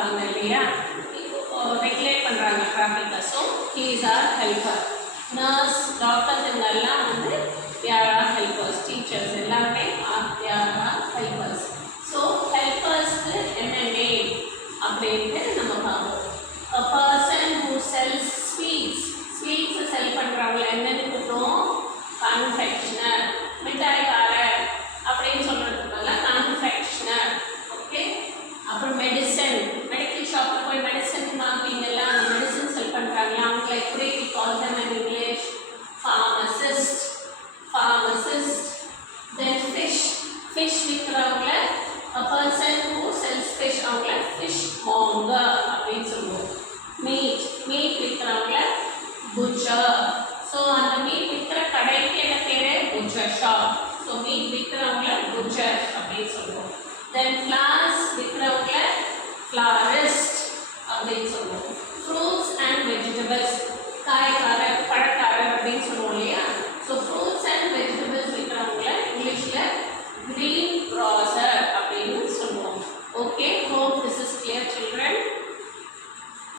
இருக்காங்க இல்லையா, ரெகுலேட் பண்ணுறாங்க டிராஃபிக்கை. So he is our helper. Nurse, doctors இவங்கெல்லாம் வந்து they are our helpers. Teachers எல்லாருமே they are our helpers. So ஹெல்பர்ஸ்க்கு என்ன நேம் அப்படின்ட்டு நம்ம பார்ப்போம். A person who sells sweets. ஸ்வீட்ஸை செல் பண்ணுறவங்கள என்னன்னு கூப்பிடுவோம்? கன்ஃபெக்ஷனர். மிட்டாய்க்காரர் அப்படின்னு சொல்கிறதுக்கு பதிலாக கன்ஃபெக்ஷனர். ஓகே. அப்புறம் மெடிசன், மெடிக்கல் ஷாப்பில் போய் மெடிசன் வாங்குவீங்கல்ல, அந்த மெடிசன் செல் பண்ணுறாங்களா, அவங்களை எப்படி கால் them in English? Pharmacist. Pharmacist. Then fish. Fish விற்கிறவங்கள a person who sells fish, அவங்கள fish monger அப்படின்னு சொல்லுவோம். Meat. meat விற்கிறவங்கள butcher. ஸோ அந்த மீட் விற்கிற கடைக்கு என்ன பேர்? butcher shop. ஸோ மீட் விற்கிறவங்கள butcher அப்படின்னு சொல்லுவோம். Then flowers விற்கிறவங்கள florist அப்படின்னு சொல்லுவோம்.